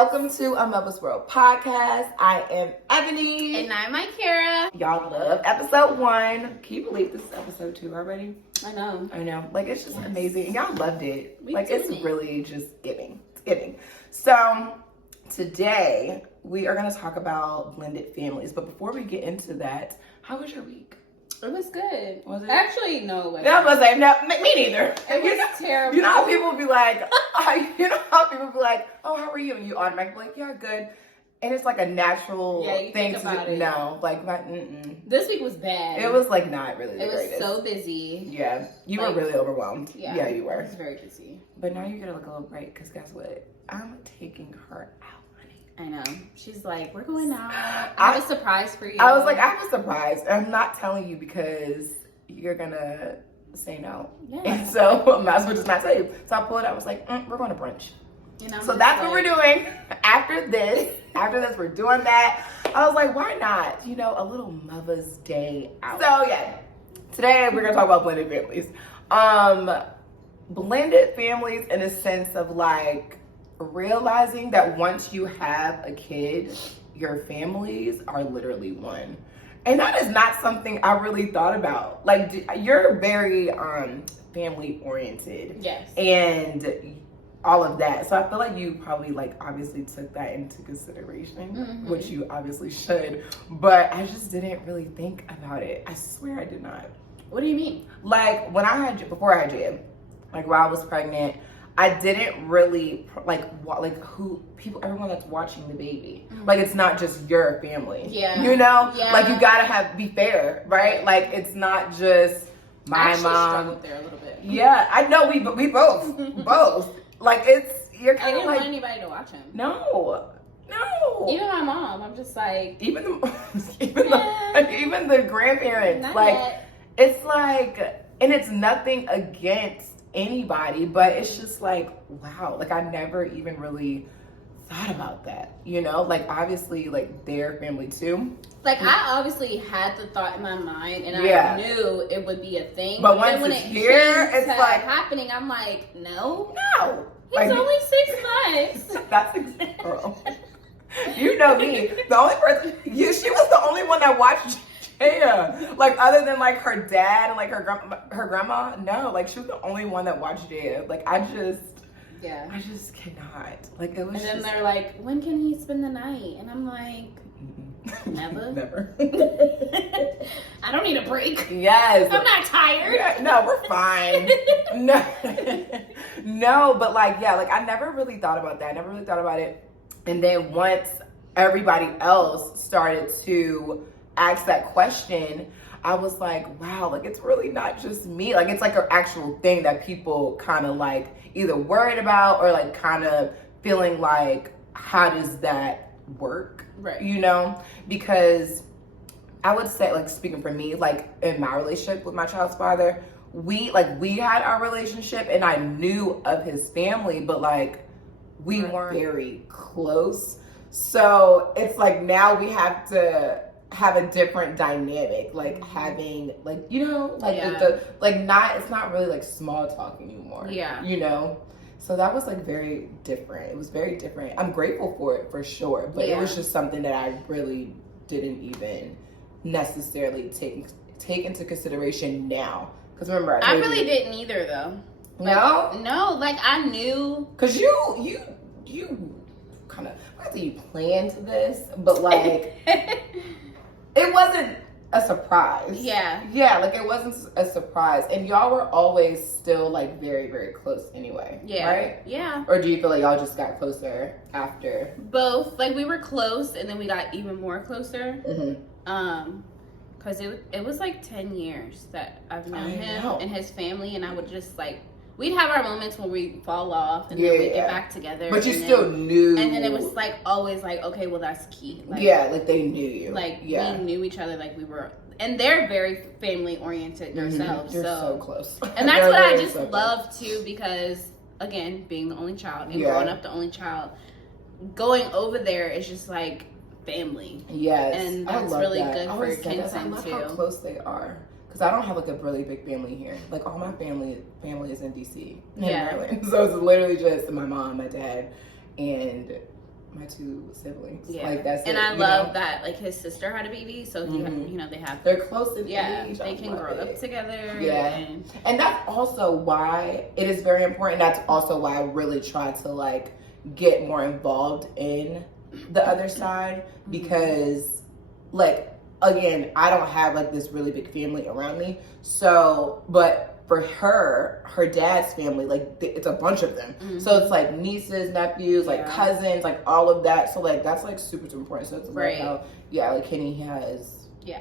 Welcome to A Muva's World podcast. I am Ebony. And I'm Kara. Y'all love episode 1. Can you believe this is episode 2 already? I know. Like, it's just amazing. And y'all loved it. It's really just giving. It's giving. So, today, we are going to talk about blended families. But before we get into that, how was your week? It was good. Was it? Actually, no. I was going to say, no, me neither. It was terrible. You know how people be like, oh, how are you? And you automatically like, yeah, good. And it's like a natural thing to do. No, like, This week was bad. It was like not really the greatest. It was so busy. Yeah, you were really overwhelmed. Yeah, you were. I was very busy. But now you get like a little break because guess what? I'm taking her out. I know. She's like, we're going out. I have a surprise for you. I was like, I have a surprise. I'm not telling you because you're going to say no. Yeah. And so I might as well just not tell you. So I pulled it. I was like, we're going to brunch. You know, so that's what we're doing. After this, we're doing that. I was like, why not? You know, a little Mother's Day out. So yeah, today we're going to talk about blended families. Blended families in a sense of like, realizing that once you have a kid, your families are literally one. And that is not something I really thought about. Like, you're very family oriented. Yes. And all of that. So I feel like you probably like obviously took that into consideration, which you obviously should. But I just didn't really think about it. I swear I did not. What do you mean? Like before I had Jim, like while I was pregnant, I didn't really everyone that's watching the baby. Like, it's not just your family. Yeah. You know? Yeah. Like, you gotta be fair, right? Like, it's not just my mom. I struggled there a little bit. Yeah, I know we both. Both. Like, you're kind of like. I didn't want anybody to watch him. No. Even my mom, I'm just like. Even the grandparents. Not like, yet. It's like, and it's nothing against anybody, but it's just like, wow, like I never even really thought about that, you know? Like, obviously, like their family too. Like, I obviously had the thought in my mind, and I knew it would be a thing. But once when it's here, it's like happening. I'm like, no. He's like, only 6 months. That's girl. You know me. The only person she was the only one that watched. Yeah, like other than like her dad and like her grandma, no, like she was the only one that watched it. Like I just cannot. Like it was. And then they're like, when can he spend the night? And I'm like, never. I don't need a break. Yes, I'm not tired. Yeah, no, we're fine. No, but like like I never really thought about that. I never really thought about it. And then once everybody else started to ask that question, I was like, wow, like it's really not just me. Like it's like an actual thing that people kind of like either worried about or like kind of feeling like, how does that work? Right. You know, because I would say, like speaking for me, like in my relationship with my child's father, we had our relationship and I knew of his family, but like we weren't very close. So it's like now we have to have a different dynamic, like having like, you know, like it's not really like small talk anymore. Yeah. You know? So that was like very different. It was very different. I'm grateful for it for sure, but it was just something that I really didn't even necessarily take into consideration now. Because remember, I really didn't either though. Like, no, like I knew. Because you kind of, I don't say you planned this, but like it wasn't a surprise. Yeah. Yeah, like it wasn't a surprise. And y'all were always still like very, very close anyway. Yeah. Right? Yeah. Or do you feel like y'all just got closer after? Both. Like we were close and then we got even more closer. Because it was like 10 years that I've known him and his family, and I would just like, we'd have our moments when we fall off and then we'd get back together. But you still knew. And then it was like always like, okay, well that's key. Like, like they knew you. Like we knew each other, like we were, and they're very family oriented themselves. They're so close. And that's what I just love too, because again, being the only child and growing up the only child, going over there is just like family. Yes. And that's really good for Kenton too. How close they are. Because I don't have like a really big family here. Like all my family is in DC, in Maryland. So it's literally just my mom, my dad, and my two siblings. Yeah. Like that's and it, I love that like his sister had a baby, so he they're close in age. They can grow up together. Yeah. And that's also why it is very important. That's also why I really try to like get more involved in the other side, because like again, I don't have like this really big family around me. So, but for her dad's family, like it's a bunch of them. So it's like nieces, nephews, like cousins, like all of that. So like that's like super important. So it's like how like Kenny has he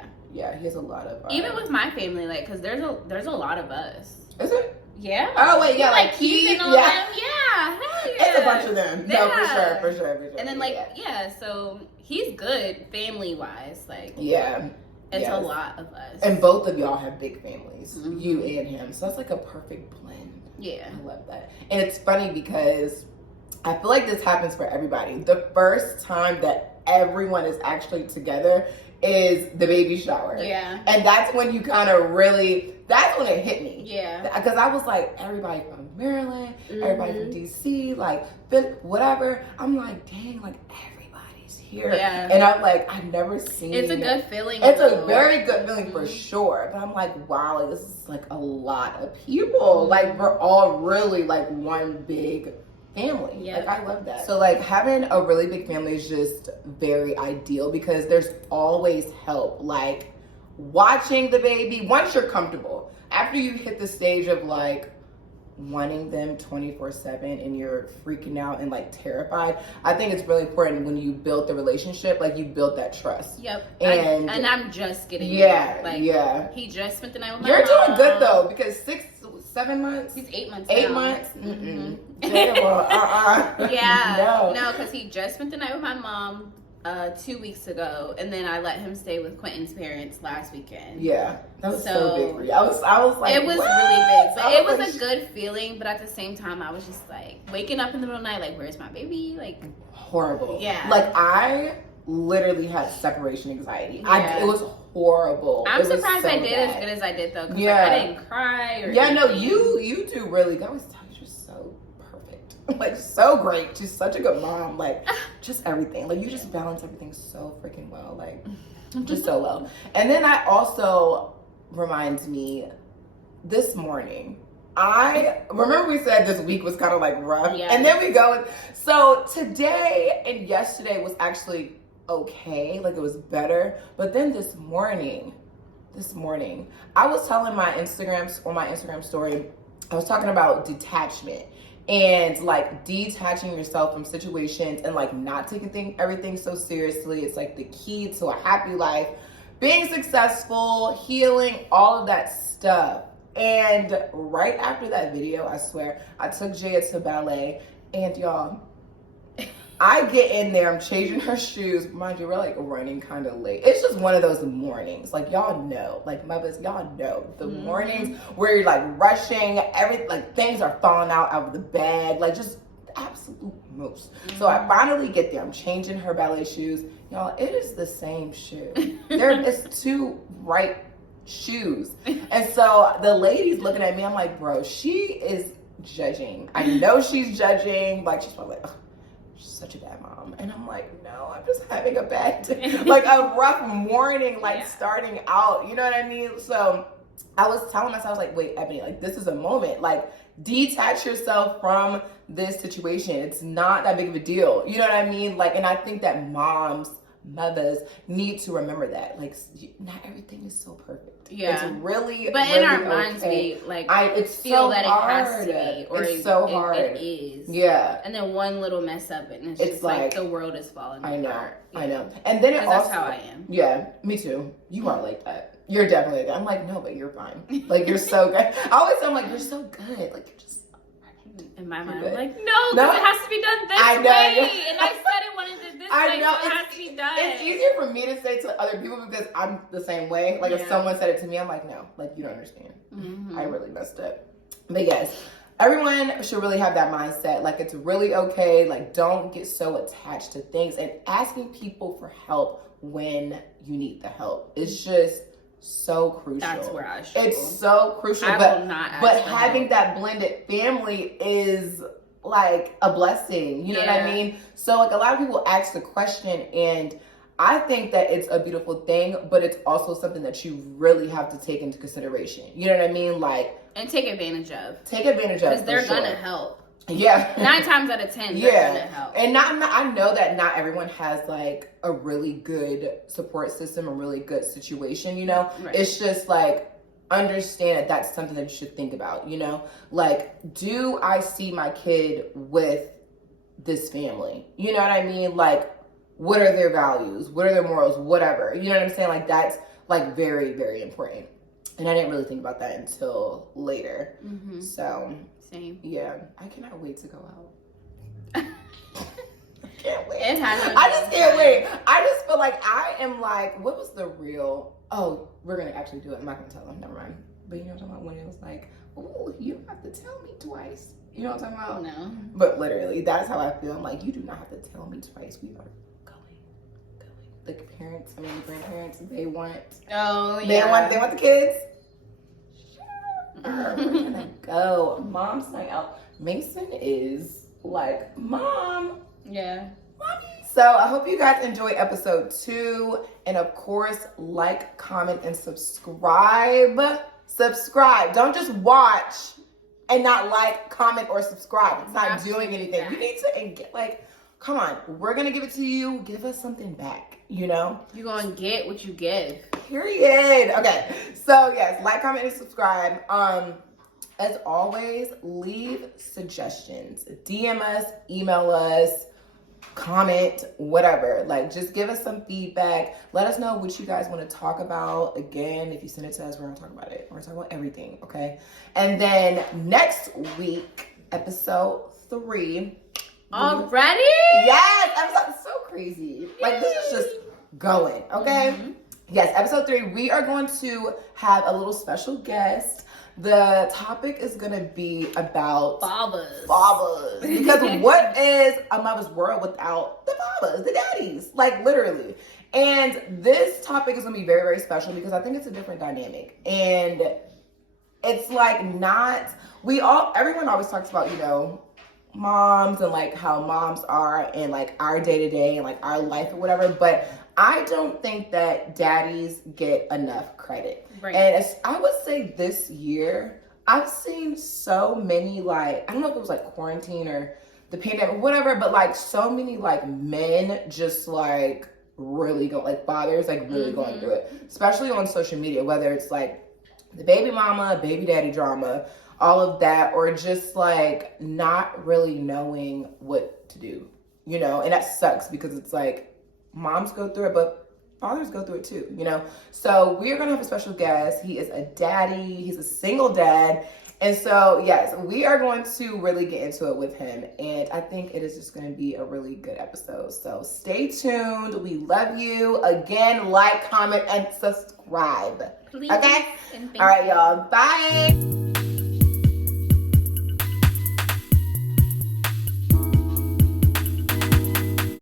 has a lot of even with my family, like because there's a lot of us. Is it? Yeah. Oh wait, yeah, like Keith and all them. Yeah, hell yeah. It's a bunch of them. Yeah. No, for sure. And then so he's good family wise, like it's a lot of us. And both of y'all have big families, you and him. So that's like a perfect blend. Yeah. I love that. And it's funny because I feel like this happens for everybody. The first time that everyone is actually together is the baby shower. Yeah. And that's when you kind of really, that's when it hit me. Yeah. Because I was like, everybody from Maryland, everybody from DC, like, whatever. I'm like, dang, like, everybody's here. Yeah. And I'm like, I've never seen. It's a good feeling. It's a very good feeling for sure. But I'm like, wow, like, this is like a lot of people. Like, we're all really like one big family. Yeah. Like I love that. So like having a really big family is just very ideal because there's always help. Like watching the baby, once you're comfortable, after you hit the stage of like wanting them 24/7 and you're freaking out and like terrified, I think it's really important when you build the relationship, like you build that trust. Yep. And I'm just getting he just spent the night with my You're mom. doing good though, because 7 months? He's 8 months 8 now. months? Yeah. No, because he just spent the night with my mom 2 weeks ago, and then I let him stay with Quentin's parents last weekend. Yeah, that was so big for you. I was like, it was what? really big, but it was a good feeling. But at the same time, I was just like waking up in the middle of the night, like, where's my baby? Like horrible. Yeah. Like I literally had separation anxiety. It was horrible. I'm surprised I did as good as I did though. Yeah, like, I didn't cry or anything. No, you do really. I always tell you, you're so perfect, like so great. She's such a good mom. Like just everything. Like you just balance everything so freaking well. Like just so well. And then I also reminds me this morning. I remember we said this week was kind of like rough, and then we go. So today and yesterday was actually okay, like it was better, but then this morning I was telling my Instagram story, I was talking about detachment and like detaching yourself from situations and like not taking everything so seriously. It's like the key to a happy life, being successful, healing, all of that stuff. And right after that video, I swear, I took Jaya to ballet, and y'all, I get in there, I'm changing her shoes. Mind you, we're like running kind of late. It's just one of those mornings. Like y'all know, like mothers, y'all know the mornings where you're like rushing, like things are falling out of the bag, like just absolute most. So I finally get there. I'm changing her ballet shoes. Y'all, it is the same shoe. It's two right shoes. And so the lady's looking at me. I'm like, bro, she is judging. I know she's judging. Like she's probably like, ugh, she's such a bad mom. And I'm like, no, I'm just having a bad day. Like a rough morning, like starting out, you know what I mean? So I was telling myself, I was like, wait, Ebony, like this is a moment. Like detach yourself from this situation. It's not that big of a deal. You know what I mean? Like, and I think that mothers need to remember that. Like not everything is so perfect. Yeah. It's really, but really in our minds, okay. we like it's feel so that hard. It has to be, or it's so hard. It is. Yeah. And then one little mess up, and it's just like the world is falling apart. I know. And then it also, that's how I am. Yeah, me too. You are like that. You're definitely like that. I'm like, no, but you're fine. Like you're so good. I always say, I'm like, you're so good. Like you're just. In my mind, I'm like, no, because it has to be done this way. And I said it wanted to this way, so it has to be done. It's easier for me to say to other people because I'm the same way. Like if someone said it to me, I'm like, no, like you don't understand. I really messed up. But yes, everyone should really have that mindset. Like it's really okay. Like don't get so attached to things, and asking people for help when you need the help is just so crucial. That's where I struggle. It's so crucial. I will not ask but for having help. That blended family is like a blessing. You know what I mean? So like a lot of people ask the question, and I think that it's a beautiful thing, but it's also something that you really have to take into consideration. You know what I mean? Like, and take advantage of. Because they're gonna help. Yeah. 9 times out of 10, they're gonna help. And I know that not everyone has like a really good support system, a really good situation, you know? Right. It's just like, understand that that's something that you should think about, you know? Like, do I see my kid with this family? You know what I mean? Like, what are their values? What are their morals? Whatever. You know what I'm saying? Like, that's like very, very important. And I didn't really think about that until later. Mm-hmm. So, same. Yeah, I cannot wait to go out. I can't wait. I just can't wait. I just feel like I am like, what was the real? Oh, we're gonna actually do it. I'm not gonna tell them. Never mind. But you know what I'm talking about? When it was like, oh, you don't have to tell me twice. You know what I'm talking about? No. But literally, that's how I feel. I'm like, you do not have to tell me twice. We are going. The parents, the grandparents, they want. Oh yeah. They want the kids. Sure. We're gonna go. Mom's night out. Mason is like, Mom. Yeah. Mommy. So I hope you guys enjoy episode 2. And of course, like, comment, and subscribe. Subscribe. Don't just watch and not like, comment, or subscribe. It's not doing anything. You need to get like, come on. We're going to give it to you. Give us something back, you know? You're going to get what you give. Period. Okay. So yes, like, comment, and subscribe. As always, leave suggestions. DM us, email us, comment, whatever. Like, just give us some feedback. Let us know what you guys want to talk about. Again, if you send it to us, we're going to talk about it. We're going to talk about everything, okay? And then next week, episode 3. Already? Yes! Episode so crazy. Yay. Like, this is just going, okay? Mm-hmm. Yes, episode 3, we are going to have a little special guest. The topic is going to be about fathers. Because what is a mother's world without the fathers, the daddies? Like, literally. And this topic is going to be very, very special because I think it's a different dynamic. And it's like everyone always talks about, you know, moms and like how moms are and like our day-to-day and like our life or whatever. But I don't think that daddies get enough credit. Right. And I would say this year, I've seen so many, like, I don't know if it was like quarantine or the pandemic, whatever, but like so many like men just like really fathers like really going through it, especially on social media, whether it's like the baby mama, baby daddy drama, all of that, or just like not really knowing what to do, you know, and that sucks because it's like moms go through it, but fathers go through it too, you know? So we're going to have a special guest. He is a daddy. He's a single dad. And so, yes, we are going to really get into it with him. And I think it is just going to be a really good episode. So stay tuned. We love you. Again, like, comment, and subscribe. Please. Okay? All right, y'all. Bye.